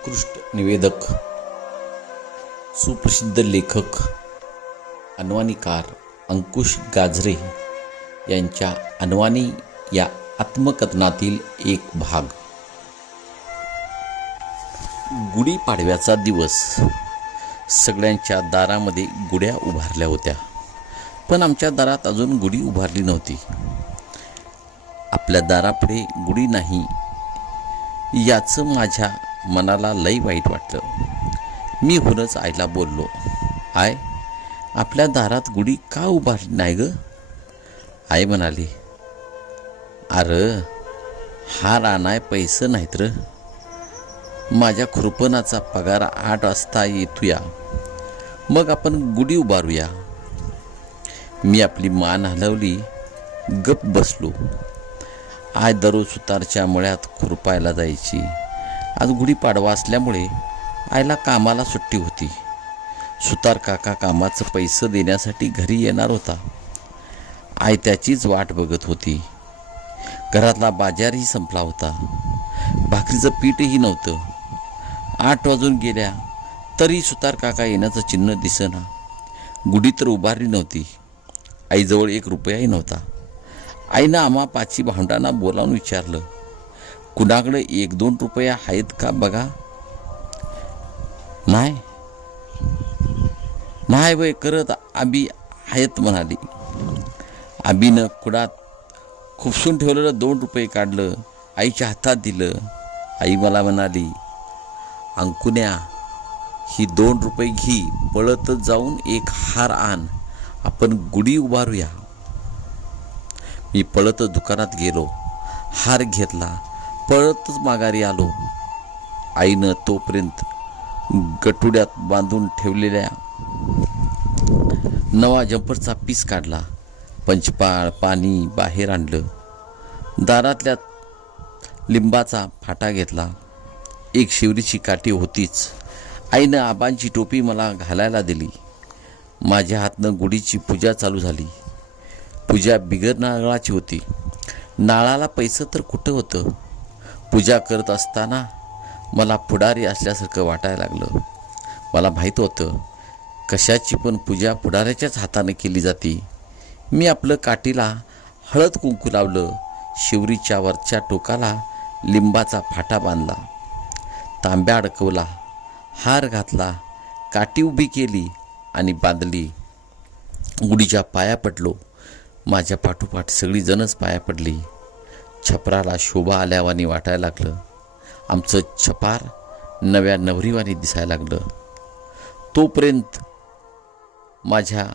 उत्कृष्ट निवेदक, सुप्रसिद्ध लेखक, अनवाणीकार अंकुश गाजरे यांच्या अनवाणी या आत्मकथनातील एक भाग. गुढीपाडव्याचा दिवस. सगळ्यांच्या दारामध्ये गुढ्या उभारल्या होत्या, पण आमच्या दारात अजून गुढी उभारली नव्हती. आपल्या दारापुढे गुढी नाही याचं माझ्या मनाला लई वाईट वाटलं. मी होऊनच आईला बोललो, आय, आपल्या दारात गुढी का उभारली नाही ग? आई म्हणाली, अरे हार आणाय पैसे नाहीत र. माझ्या खुरपणाचा पगार 8 वाजता येतोया, मग आपण गुढी उभारूया. मी आपली मान हलवली, गप बसलो. आय दररोज सुतारच्या मळ्यात खुरपायला जायची. आज गुढीपाडवा असल्यामुळे आईला कामाला सुट्टी होती. सुतार काका कामाचं पैसे देण्यासाठी घरी येणार होता. आई त्याचीच वाट बघत होती. घरातला बाजारही संपला होता. भाकरीचं पीठही नव्हतं. 8 वाजून गेल्या तरी सुतार काका येण्याचं चिन्ह दिसेना. गुढी तर उभारली नव्हती. आईजवळ 1 रुपयाही नव्हता. आईनं आम्हा 5 भावंडांना बोलावून विचारलं, कुणाकडे 1-2 रुपये आहेत का बघा. नाही वय करत आबी आहेत म्हणाली. आबीनं कुडात खुपसून ठेवलेलं 2 रुपये काढलं, आईच्या हातात दिलं. आई मला म्हणाली, अंकुन्या, ही 2 रुपये घे, पळतच जाऊन 1 हार आण, आपण गुढी उभारूया. मी पळतच दुकानात गेलो, हार घेतला, पळतच माघारी आलो. आईनं तोपर्यंत गटुड्यात बांधून ठेवलेल्या नवा जंपरचा पीस काढला. पंचपाळ पाणी बाहेर आणलं. दारातल्या लिंबाचा फाटा घेतला. 1 शिवरीची काठी होतीच. आईनं आबांची टोपी मला घालायला दिली. माझ्या हातनं गुढीची पूजा चालू झाली. पूजा बिगर नारळाची होती. नारळाला पैसे तर कुठं होतं. पूजा करत असताना मला पुढारी असल्यासारखं वाटायला लागलं. मला माहीत होतं कशाची पण पूजा पुढाऱ्याच्याच हाताने केली जाते. मी आपलं काठीला हळद कुंकू लावलं. शिवरीच्या वरच्या टोकाला लिंबाचा फाटा बांधला. तांब्या अडकवला. हार घातला. काठी उभी केली आणि बांधली. गुढीच्या पाया पडलो. माझ्या पाठोपाठ सगळी जणच पाया पडली. छपराला शोभा आल्यावानी वाटायला लागलं. आमचं छपार नव्या नवरीवानी दिसायला लागलं. तोपर्यंत माझ्या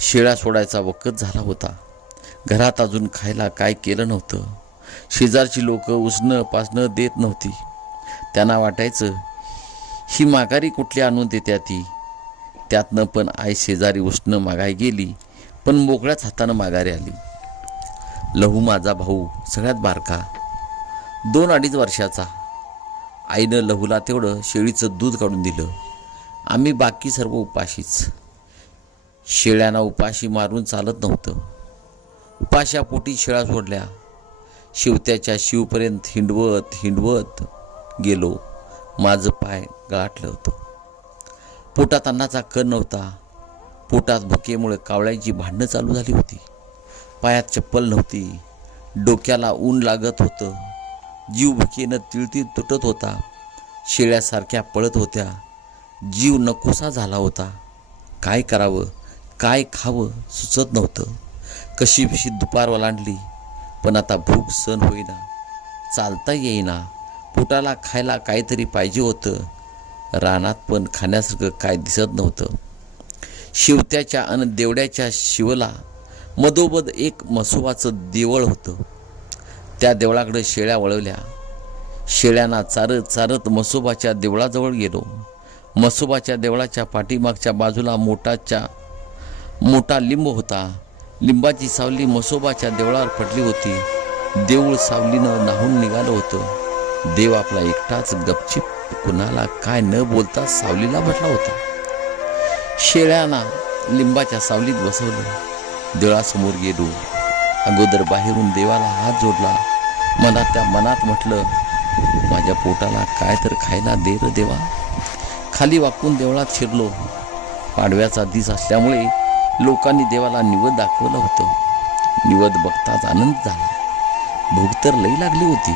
शेळ्या सोडायचा वखत झाला होता. घरात अजून खायला काय केलं नव्हतं. शेजारची लोक उसणं पासणं देत नव्हती. त्यांना वाटायचं ही माघारी कुठली आणून देत्या ती. त्यातनं पण आई शेजारी उसणं मागाय गेली, पण मोकळ्याच हातानं माघारी आली. लहू माझा भाऊ सगळ्यात बारका, 2-2.5 वर्षाचा. आईनं लहूला तेवढं शेळीचं दूध काढून दिलं. आम्ही बाकी सर्व उपाशीच. शेळ्यांना उपाशी मारून चालत नव्हतं. उपाशापोटी शेळ्या सोडल्या. शिवत्याच्या शिवपर्यंत हिंडवत गेलो. माझं पाय गाठलं होतं. पोटात अन्नाचा कण नव्हता. पोटात भुकेमुळे कावळ्यांची भांडणं चालू झाली होती. पायात चप्पल नव्हती. डोक्याला ऊन लागत होतं. जीव भुकेनं तिळतीळ तुटत होता. शेळ्यासारख्या पळत होत्या. जीव नकोसा झाला होता. काय करावं, काय खावं सुचत नव्हतं. कशीबशी दुपार ओलांडली, पण आता भूक सहन होईना. चालता येईना. पोटाला खायला काहीतरी पाहिजे होतं. रानात पण खाण्यासारखं काय दिसत नव्हतं. शिवत्याच्या अन देवड्याच्या शिवला मधोमध एक म्हसोबाचं देवळ होतं. त्या देवळाकडे शेळ्या वळवल्या. शेळ्यांना चारत चारत म्हसोबाच्या देवळाजवळ गेलो. म्हसोबाच्या देवळाच्या पाठीमागच्या बाजूला मोठा लिंब होता. लिंबाची सावली म्हसोबाच्या देवळावर पडली होती. देऊळ सावलीनं न्हाऊन निघालं होतं. देव आपला एकटाच गपचिप कुणाला काय न बोलता सावलीला म्हटला होता. शेळ्यांना लिंबाच्या सावलीत बसवलं. देवळासमोर गेलो. अगोदर बाहेरून देवाला हात जोडला. मनात म्हटलं, माझ्या पोटाला काय तर खायला दे र देवा. खाली वाकून देवळात शिरलो. पाडव्याचा दिस असल्यामुळे लोकांनी देवाला निवद दाखवलं होतं. निवद बघताच आनंद झाला. भूक तर लई लागली होती.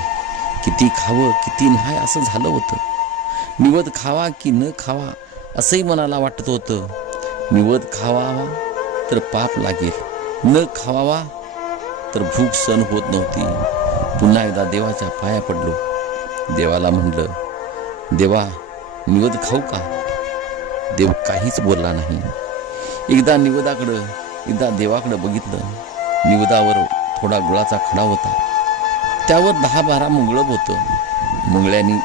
किती खावं किती नाही असं झालं होतं. निवद खावा की न खावा असंही मनाला वाटत होतं. निवद खावावा तर पाप लागेल, न खावावा तर भूक सहन होत नव्हती. पुन्हा एकदा देवाच्या पाया पडलो. देवाला म्हणलं, देवा निवद खाऊ का? देव काहीच बोलला नाही. एकदा निवदाकडं एकदा देवाकडं बघितलं. निवदावर थोडा गुळाचा खडा होता. त्यावर 10-12 मुंगळं होतं. मुंगळ्यांनी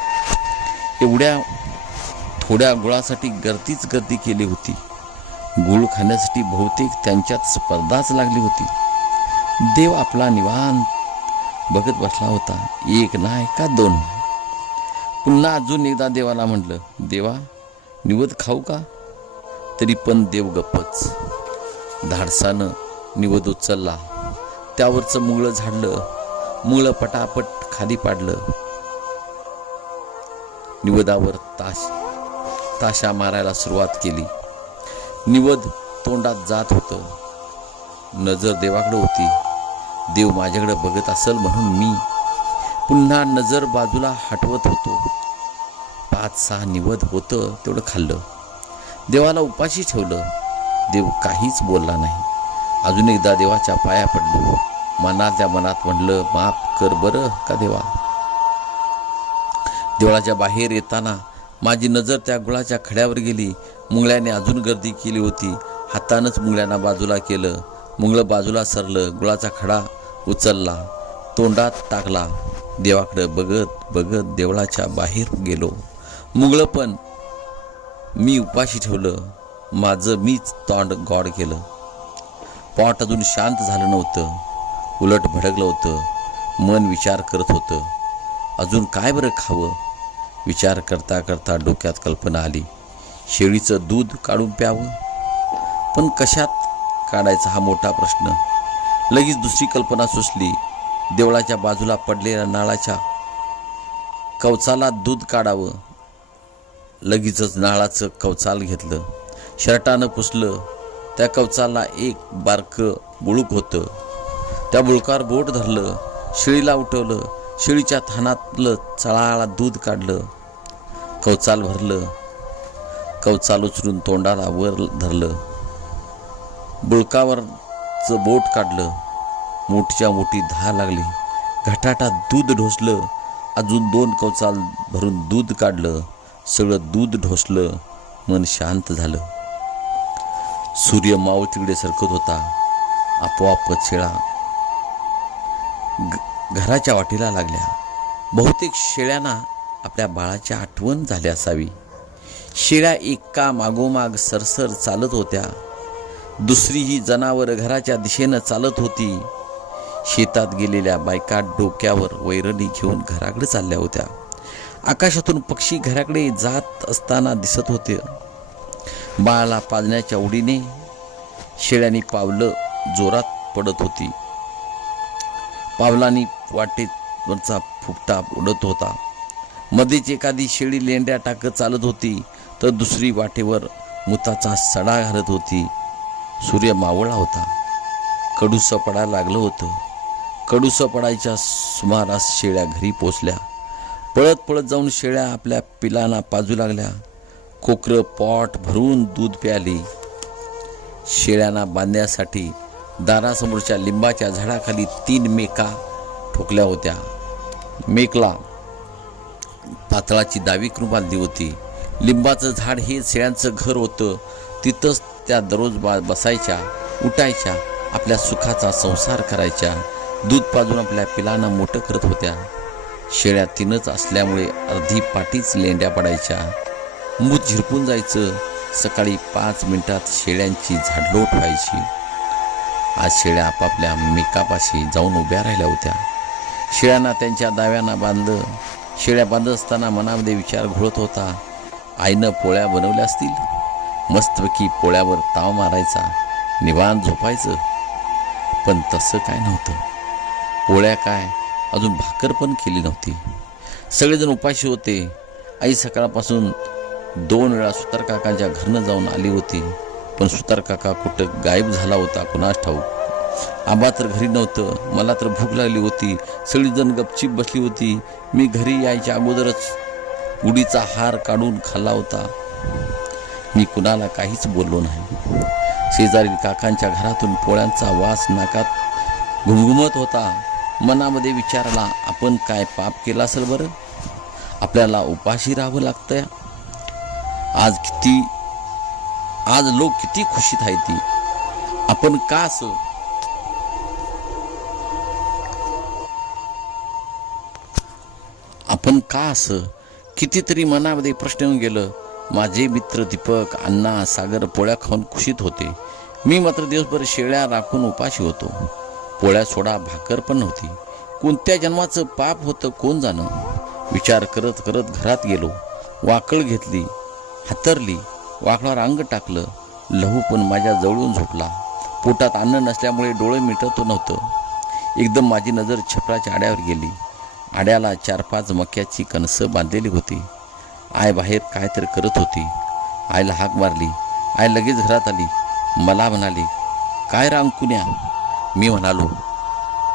एवढ्या थोड्या गुळासाठी गर्दी केली होती. गुळ खाण्यासाठी बहुतेक त्यांच्यात स्पर्धाच लागली होती. देव आपला निवांत बघत बसला होता. एक नाही का दोन नाही. पुन्हा अजून एकदा देवाला म्हटलं, देवा निवद खाऊ का? तरी पण देव गप्पच. धाडसानं निवद उचलला. त्यावरचं मुंगळं झाडलं. मुंगळं पटापट खाली पाडलं. निवदावर ताशा मारायला सुरुवात केली. निवद तोंडात जात होतं. नजर देवाकडे होती. देव माझ्याकडे बघत असेल म्हणून मी पुन्हा नजर बाजूला हटवत होतो. 5-6 निवद होतं तेवढं खाल्लं. देवाला उपाशी ठेवलं. देव काहीच बोलला नाही. अजून एकदा देवाच्या पाया पडलो. मनातल्या मनात म्हणलं, माफ कर बरं का देवा. देवळाच्या बाहेर येताना माझी नजर त्या गुळाच्या खड्यावर गेली. मुंगळ्याने अजून गर्दी केली होती. हातानंच मुंगळ्यांना बाजूला केलं. मुंगळं बाजूला सरलं. गुळाचा खडा उचलला, तोंडात टाकला. देवाकडे बघत बघत देवळाच्या बाहेर गेलो. मुंगळं पण मी उपाशी ठेवलं. माझं मीच तोंड गॉड केलं. पोट अजून शांत झालं नव्हतं. उलट भडकलं होतं. मन विचार करत होतं, अजून काय बरं खावं. विचार करता करता डोक्यात कल्पना आली, शेळीचं दूध काढून प्यावं. पण कशात काढायचा हा मोठा प्रश्न. लगेच दुसरी कल्पना सुचली. देवळाच्या बाजूला पडलेल्या नाळाच्या कवचाला दूध काढावं. लगेचच नाळाचं कवचाल घेतलं. शर्टानं पुसलं. त्या कवचाला एक बारकं बुळूक होतं. त्या बुळकावर बोट धरलं. शेळीला उठवलं. शेळीच्या थानातलं चळाळा दूध काढलं. कवचाल भरलं. कवचाल उचलून तोंडाला वर धरलं. बुळकावरचं बोट काढलं. मोठीच्या मोठी धार लागली. घटाटात दूध ढोसलं. अजून 2 कवचाल भरून दूध काढलं. सगळं दूध ढोसलं. मन शांत झालं. सूर्य मावळतीकडे सरकत होता. आपोआपच शेळा घराच्या वाटेला लागल्या. बहुतेक शेळ्यांना आपल्या बाळाची आठवण झाली असावी. शेळ्या एका मागोमाग सरसर चालत होत्या. दुसरी ही जनावरं घराच्या दिशेनं चालत होती. शेतात गेलेल्या बायका डोक्यावर वैरणी घेऊन घराकडे चालल्या होत्या. आकाशातून पक्षी घराकडे जात असताना दिसत होते. बाळाला पाजण्याच्या उडीने शेळ्यांनी पावलं जोरात पडत होती. पावलांनी वाटेवरचा फुपटा उडत होता. मध्येच एखादी शेळी लेंड्या टाकत चालत होती, तर दुसरी वाटेवर मुताचा सडा घालत होती. सूर्य मावळला होता. कडूसं पडायला लागलं होतं. कडूसं पडायच्या सुमारास शेळ्या घरी पोचल्या. पळत पळत जाऊन शेळ्या आपल्या पिलांना पाजू लागल्या. कोकरं पॉट भरून दूध प्याली. शेळ्यांना बांधण्यासाठी दारासमोरच्या लिंबाच्या झाडाखाली 3 मेका ठोकल्या होत्या. मेकला पातळाची दावी करून बांधली होती. लिंबाचं झाड हे शेळ्यांचं घर होतं. तिथंच त्या दररोज बसायच्या, उठायच्या, आपल्या सुखाचा संसार करायच्या. दूध पाजून आपल्या पिलांना मोठं करत होत्या. शेळ्या 3च असल्यामुळे अर्धी पाठीच लेंड्या पडायच्या. मूत झिरपून जायचं. सकाळी 5 मिनिटात शेळ्यांची झाडलोट व्हायची. आज शेळ्या आपापल्या मेकापाशी जाऊन उभ्या राहिल्या होत्या. शेळ्यांना त्यांच्या दाव्यांना बांधलं. शेळ्या बांधत असताना मनामध्ये विचार घोळत होता, आईनं पोळ्या बनवल्या असतील. मस्तपैकी पोळ्यावर ताव मारायचा, निवांत झोपायचं. पण तसं काय नव्हतं. पोळ्या काय, अजून भाकर पण केली नव्हती. सगळेजण उपाशी होते. आई सकाळपासून 2 वेळा सुतार काकांच्या घरनं जाऊन आली होती, पण सुतार काका कुठं गायब झाला होता कुणास ठाऊक. आबा तर घरी नव्हतं. मला तर भूक लागली होती. सगळीजण गपचीप बसली होती. मी घरी यायच्या अगोदरच गुढीचा हार काढून खाल्ला होता. मी कुणाला काहीच बोललो नाही. शेजारील काकांच्या घरातून पोळ्यांचा वास नाकात घुमघुमत होता. मनामध्ये विचार आला, आपण काय पाप केला असेल बरं? आपल्याला उपाशी राहावं लागतंय. आज लोक किती खुशीत आहेत ती. आपण का असं? आपण का असं? कितीतरी मनामध्ये प्रश्न येऊन गेलं. माझे मित्र दीपक, अण्णा, सागर पोळ्या खाऊन खुशीत होते. मी मात्र दिवसभर शेळ्या राखून उपाशी होतो. पोळ्या सोडा भाकर पण नव्हती. कोणत्या जन्माचं पाप होतं कोण जाणं. विचार करत करत घरात गेलो. वाकळ घेतली, हातरली, वाकळावर अंग टाकलं. लहू पण माझ्या जवळून झोपला. पोटात अन्न नसल्यामुळे डोळे मिटत नव्हतं. एकदम माझी नजर छपराच्या आड्यावर गेली. आड्याला 4-5 मक्याची कणसं बांधलेली होती. आय बाहेर काय तर करत होती. आईला हाक मारली. आय लगेच घरात आली. मला म्हणाली, काय रांकुन्या? मी म्हणालो,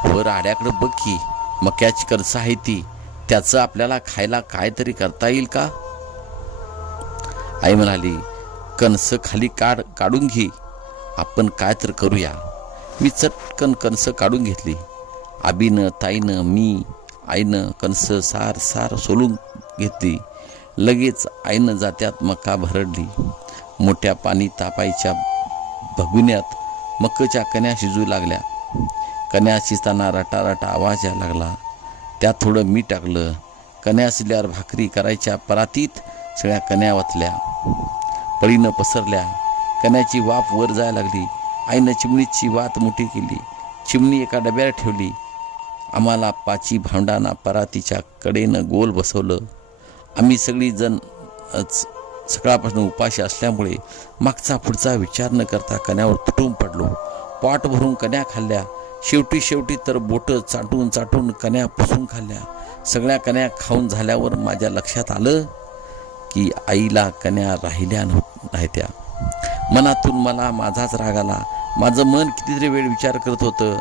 वर आड्याकडं बघ की, मक्याची कणसं आहे ती, त्याचं आपल्याला खायला काहीतरी करता येईल का? आई म्हणाली, कणसं खाली काढून घे, आपण काय तर करूया. मी चटकन कणसं काढून घेतली. आबीनं, ताईनं, मी, आईनं कणसं सार सोलून घेतली. लगेच आईनं जात्यात मका भरडली. मोठ्या पाणी तापायच्या भगुन्यात मक्याच्या कण्या शिजू लागल्या. कण्या शिजताना रटारटा आवाज यायला लागला. त्यात थोडं मीठ टाकलं. कण्या शिजल्यावर भाकरी करायच्या परातीत सगळ्या कण्या वाचल्या, पळीनं पसरल्या. कण्याची वाफ वर जायला लागली. आईनं चिमणीची वात मोठी केली. चिमणी एका डब्यात ठेवली. आम्हाला 5 भांडांना परातीच्या कडेनं गोल बसवलं. आम्ही सगळी जण सकाळपासून उपाशी असल्यामुळे मागचा पुढचा विचार न करता कण्यावर तुटून पडलो. पोट भरून कण्या खाल्ल्या. शेवटी तर बोटं चाटून कण्या पुसून खाल्ल्या. सगळ्या कण्या खाऊन झाल्यावर माझ्या लक्षात आलं की आईला कण्या राहिल्या नव्हत्या. मनातून मला माझाच राग आला. माझं मन कितीतरी वेळ विचार करत होतं,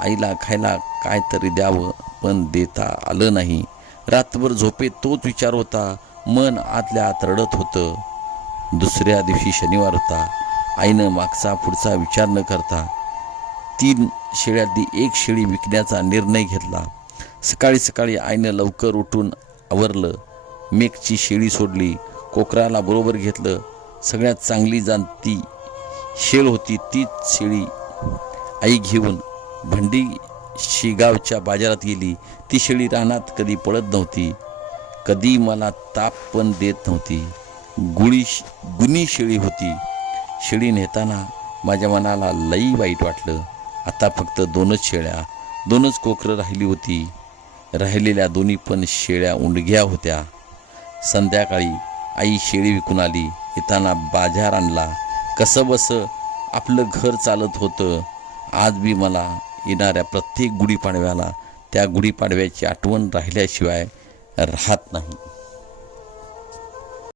आईला खायला काय तरी द्यावं, पण देता आलं नाही. रात्रभर झोपेत तोच विचार होता. मन आतल्या आत रडत होतं. दुसऱ्या दिवशी शनिवार होता. आईनं मागचा पुढचा विचार न करता 3 शेळ्यातली 1 शेळी विकण्याचा निर्णय घेतला. सकाळी आईनं लवकर उठून आवरलं. मेकची शेळी सोडली. कोकराला बरोबर घेतलं. सगळ्यात चांगली जाणती शेळ होती तीच शेळी आई घेऊन भंडी शेगावच्या बाजारात गेली. ती शेळी रानात कधी पळत नव्हती, कधी मला ताप पण देत नव्हती. गुणी शेळी होती. शेळी नेताना माझ्या मनाला लई वाईट वाटलं. आता फक्त 2च शेळ्या, 2च कोकरं राहिली होती. राहिलेल्या 2 पण शेळ्या उंडग्या होत्या. संध्याकाळी आई शेळी विकून आली. येताना बाजार आणला. कसं बसं आपलं घर चालत होतं. आज बी मला येणाऱ्या प्रत्येक गुढीपाडव्याला त्या गुढीपाडव्याची आठवण राहिल्याशिवाय राहत नाही.